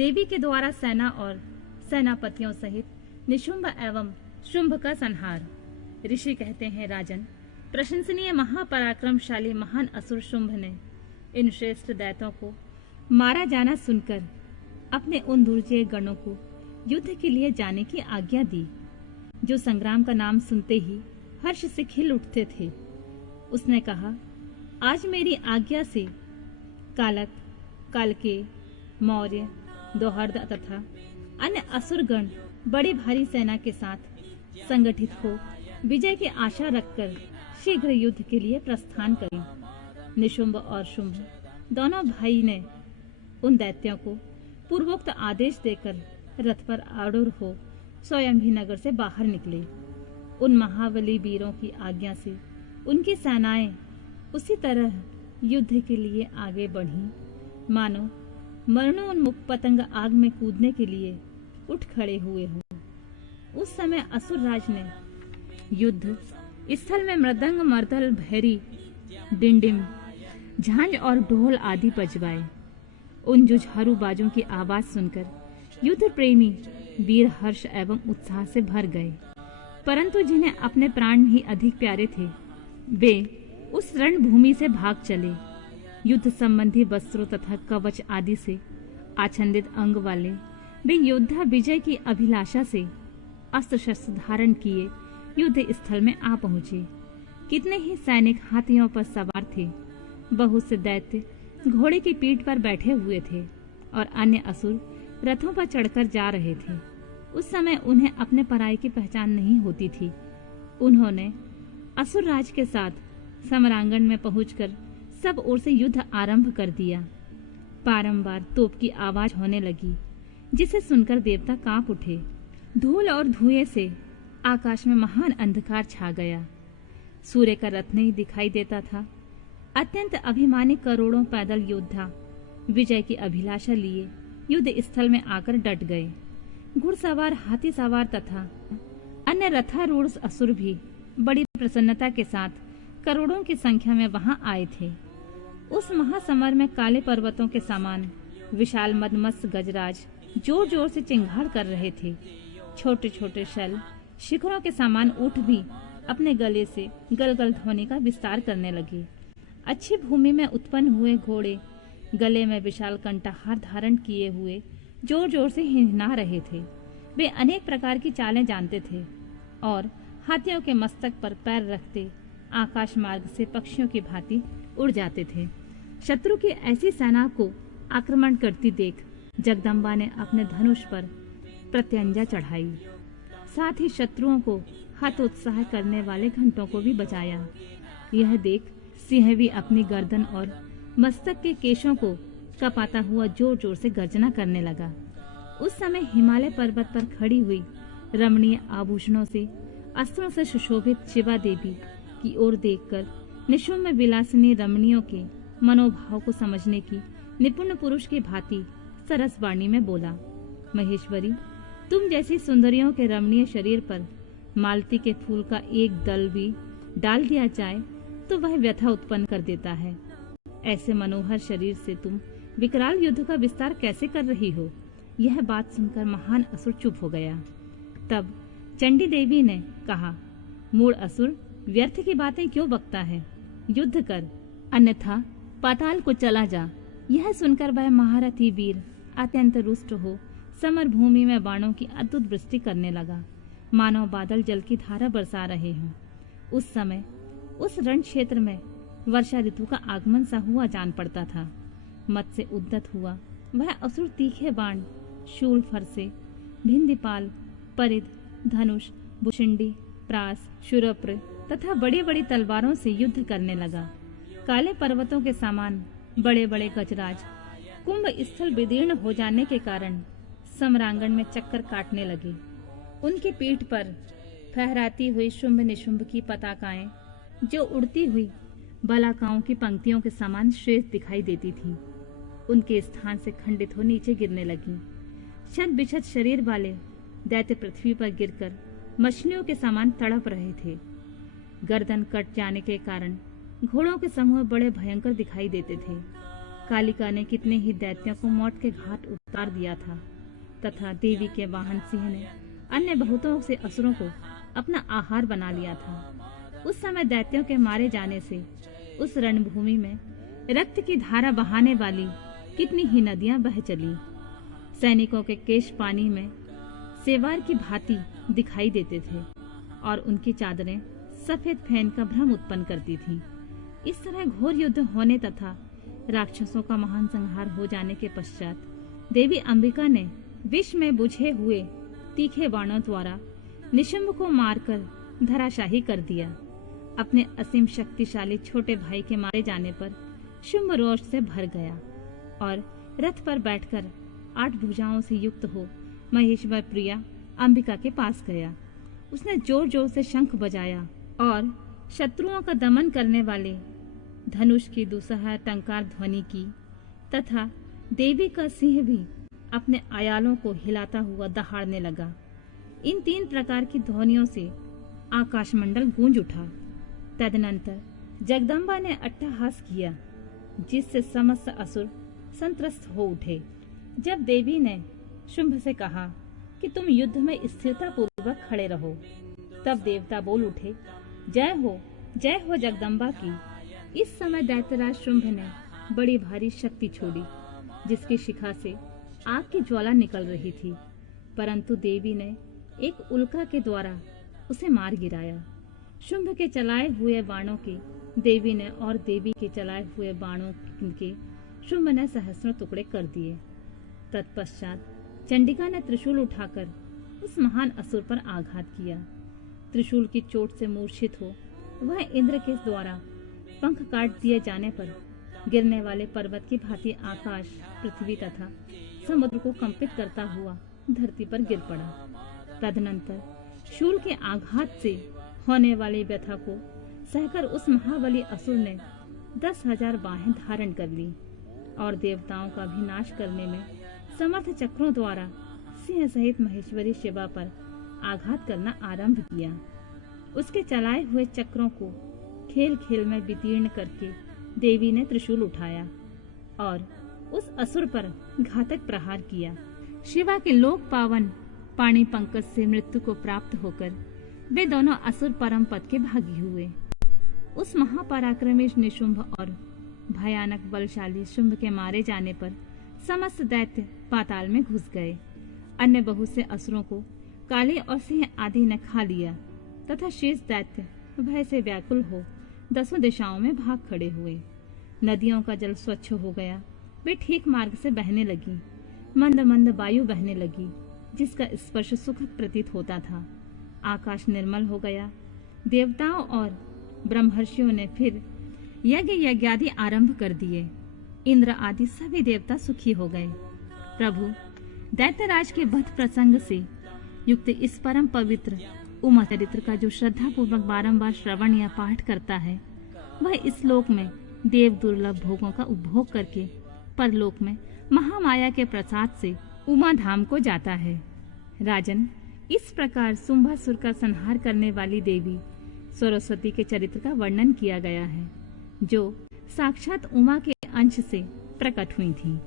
देवी के द्वारा सेना और सेनापतियों सहित निशुंभ एवं शुंभ का संहार। ऋषि कहते हैं, राजन, प्रशंसनीय महापराक्रमशाली महान असुर शुंभ ने इन श्रेष्ठ दैत्यों को मारा जाना सुनकर अपने उन दुर्जय गणों को युद्ध के लिए जाने की आज्ञा दी, जो संग्राम का नाम सुनते ही हर्ष से खिल उठते थे। उसने कहा, आज मेरी आज्ञा से कालक, कालके, मौर्य, दोहर्द तथा अन्य असुरगण बड़ी भारी सेना के साथ संगठित हो विजय की आशा रखकर शीघ्र युद्ध के लिए प्रस्थान करें। निशुंभ और शुंभ दोनों भाई ने उन दैत्यों को पूर्वोक्त आदेश देकर रथ पर आरूढ़ हो स्वयं भी नगर से बाहर निकले। उन महाबली वीरों की आज्ञा से उनकी सेनाएं उसी तरह युद्ध के लिए आगे बढ़ीं, मानो मरणोन्मुख पतंग आग में कूदने के लिए उठ खड़े हुए हो। उस समय असुर राज ने युद्ध स्थल में मृदंग, मर्दल, भैरी, डिंडिम, झांझ और ढोल आदि बजवाए। उन जुझारू बाजों की आवाज सुनकर युद्ध प्रेमी वीर हर्ष एवं उत्साह से भर गए, परंतु जिन्हें अपने प्राण ही अधिक प्यारे थे वे उस रणभूमि से भाग चले। युद्ध संबंधी वस्त्रों तथा कवच आदि से आच्छादित अंग वाले वे योद्धा विजय की अभिलाषा से अस्त्र शस्त्र धारण किए युद्ध स्थल में आ पहुंचे। कितने ही सैनिक हाथियों पर सवार थे, बहुत से दैत्य घोड़े की पीठ पर बैठे हुए थे और अन्य असुर रथों पर चढ़कर जा रहे थे। उस समय उन्हें अपने पराये की पहचान नहीं होती थी। उन्होंने असुर राज के साथ समरांगण में पहुंचकर सब ओर से युद्ध आरंभ कर दिया। बारंबार तोप की आवाज होने लगी, जिसे सुनकर देवता कांप उठे। धूल और धुएं से आकाश में महान अंधकार छा गया। सूर्य का रथ नहीं दिखाई देता था। अत्यंत अभिमानी करोड़ों पैदल योद्धा विजय की अभिलाषा लिए युद्ध स्थल में आकर डट गए। घुड़सवार, हाथी सवार तथा अन्य रथारूढ़ असुर भी बड़ी प्रसन्नता के साथ करोड़ों की संख्या में वहां आए थे। उस महासमर में काले पर्वतों के समान विशाल मदमस्त गजराज जोर जोर से चिंगाड़ कर रहे थे। छोटे छोटे शल शिखरों के समान ऊंट भी अपने गले से गलगल ध्वनि का विस्तार करने लगे। अच्छी भूमि में उत्पन्न हुए घोड़े गले में विशाल कंठहार धारण किए हुए जोर जोर से हिंहना रहे थे। वे अनेक प्रकार की चालें जानते थे और हाथियों के मस्तक पर पैर रखते आकाश मार्ग से पक्षियों की भांति उड़ जाते थे। शत्रु की ऐसी सेना को आक्रमण करती देख जगदम्बा ने अपने धनुष पर प्रत्यंजा चढ़ाई। साथ ही शत्रुओं को हतोत्साह करने वाले घंटों को भी बचाया। यह देख सिंह भी अपनी गर्दन और मस्तक के केशों को कपाता हुआ जोर जोर से गर्जना करने लगा। उस समय हिमालय पर्वत पर खड़ी हुई रमणीय आभूषणों से अस्त्रों से सुशोभित शिवा देवी की ओर देखकर निशुंभ विलासिनी रमणियों के मनोभाव को समझने की निपुण पुरुष की भांति सरस वाणी में बोला, महेश्वरी, तुम जैसी सुंदरियों के रमणीय शरीर पर मालती के फूल का एक दल भी डाल दिया जाए तो वह व्यथा उत्पन्न कर देता है। ऐसे मनोहर शरीर से तुम विकराल युद्ध का विस्तार कैसे कर रही हो? यह बात सुनकर महान असुर चुप हो गया। तब चंडी देवी ने कहा, मूढ़ असुर, व्यर्थ की बातें क्यों बकता है? युद्ध कर, अन्यथा पाताल को चला जा। यह सुनकर वह महारथी वीर अत्यंत रुष्ट हो समर भूमि में बाणों की अद्भुत वृष्टि करने लगा, मानो बादल जल की धारा बरसा रहे हों। उस समय उस रण क्षेत्र में वर्षा ऋतु का आगमन सा हुआ जान पड़ता था। मत से उद्यत हुआ वह असुर तीखे बाण, शूल, फरसे, भिंदीपाल, परिध, धनुष, भुषुंडी, प्रास, शूरप्र तथा बड़ी बड़ी तलवारों से युद्ध करने लगा। काले पर्वतों के समान बड़े बड़े गजराज कुंभ स्थल विदीर्ण हो जाने के कारण समरांगण में चक्कर काटने लगे। उनकी पीठ पर फहराती हुई शुंभ निशुंभ की पताकाएं जो उड़ती हुई बलाकाओं की पंक्तियों के समान श्रेष्ठ दिखाई देती थीं, उनके स्थान से खंडित हो नीचे गिरने लगी। छत बिछत शरीर वाले दैत्य पृथ्वी पर गिरकर मछलियों के समान तड़प रहे थे। गर्दन कट जाने के कारण घोड़ों के समूह बड़े भयंकर दिखाई देते थे। कालिका ने कितने ही दैत्यों को मौत के घाट उतार दिया था तथा देवी के वाहन सिंह ने अन्य बहुतों से असुरों को अपना आहार बना लिया था। उस समय दैत्यों के मारे जाने से उस रणभूमि में रक्त की धारा बहाने वाली कितनी ही नदियां बह चली। सैनिकों के केश पानी में सेवार की भांति दिखाई देते थे और उनकी चादरें सफेद फेन का भ्रम उत्पन्न करती थीं। इस तरह घोर युद्ध होने तथा राक्षसों का महान संहार हो जाने के पश्चात देवी अंबिका ने विष में बुझे हुए तीखे बाणों द्वारा निशुंभ को मारकर धराशाही कर दिया। अपने असीम शक्तिशाली छोटे भाई के मारे जाने पर शुंभ रोष से भर गया और रथ पर बैठकर 8 भुजाओं से युक्त हो महेश्वर प्रिया अंबिका के पास गया। उसने जोर जोर से शंख बजाया और शत्रुओं का दमन करने वाले धनुष की दुसह टंकार ध्वनि की तथा देवी का सिंह भी अपने आयालों को हिलाता हुआ दहाड़ने लगा। इन 3 प्रकार की ध्वनियों से आकाशमंडल गूंज उठा। तदनंतर जगदम्बा ने अट्टहास किया जिससे समस्त असुर संत्रस्त हो उठे। जब देवी ने शुंभ से कहा कि तुम युद्ध में स्थिरता पूर्वक खड़े रहो, तब देवता बोल उठे, जय हो जगदम्बा की। इस समय दैत्यराज शुंभ ने बड़ी भारी शक्ति छोड़ी जिसकी शिखा से आग की ज्वाला निकल रही थी, परंतु देवी ने एक उल्का के द्वारा उसे मार गिराया। शुंभ के चलाए हुए बाणों के देवी ने और देवी के चलाए हुए बाणों के शुंभ ने सहस्रों टुकड़े कर दिए। तत्पश्चात चंडिका ने त्रिशूल उठाकर उस महान असुर पर आघात किया। त्रिशूल की चोट से मूर्छित हो वह इंद्र के द्वारा पंख काट दिए जाने पर गिरने वाले पर्वत की भांति आकाश, पृथ्वी तथा समुद्र को कंपित करता हुआ धरती पर गिर पड़ा। तदनंतर शूल के आघात से होने वाली व्यथा को सहकर उस महाबली असुर ने 10,000 बाहें धारण कर ली और देवताओं का भी नाश करने में समर्थ चक्रों द्वारा सिंह सहित महेश्वरी शिवा पर आघात करना आरंभ किया। उसके चलाए हुए चक्रों को खेल खेल में वितीर्ण करके देवी ने त्रिशूल उठाया और उस असुर पर घातक प्रहार किया। शिवा के लोक पावन पाणी पंकज से मृत्यु को प्राप्त होकर वे दोनों असुर परम पद के भागी हुए। उस महापराक्रमी निशुंभ और भयानक बलशाली शुंभ के मारे जाने पर समस्त दैत्य पाताल में घुस गए। अन्य बहुत से असुरों को काले और सिंह आदि ने खा लिया तथा शेष दैत्य भय से व्याकुल हो 10 दिशाओं में भाग खड़े हुए। नदियों का जल स्वच्छ हो गया, वे ठीक मार्ग से बहने लगी। मंद मंद वायु बहने लगी जिसका स्पर्श सुखद प्रतीत होता था। आकाश निर्मल हो गया। देवताओं और ब्रह्मर्षियों ने फिर यज्ञ यज्ञादि आरंभ कर दिए। इंद्र आदि सभी देवता सुखी हो गए। प्रभु, दैत्यराज के वध प्रसंग से युक्त इस परम पवित्र उमा चरित्र का जो श्रद्धा पूर्वक बारंबार श्रवण या पाठ करता है, वह इस लोक में देव दुर्लभ भोगों का उपभोग करके परलोक में महामाया के प्रसाद से उमा धाम को जाता है। राजन, इस प्रकार शुंभासुर का संहार करने वाली देवी सरस्वती के चरित्र का वर्णन किया गया है, जो साक्षात उमा के अंश से प्रकट हुई थी।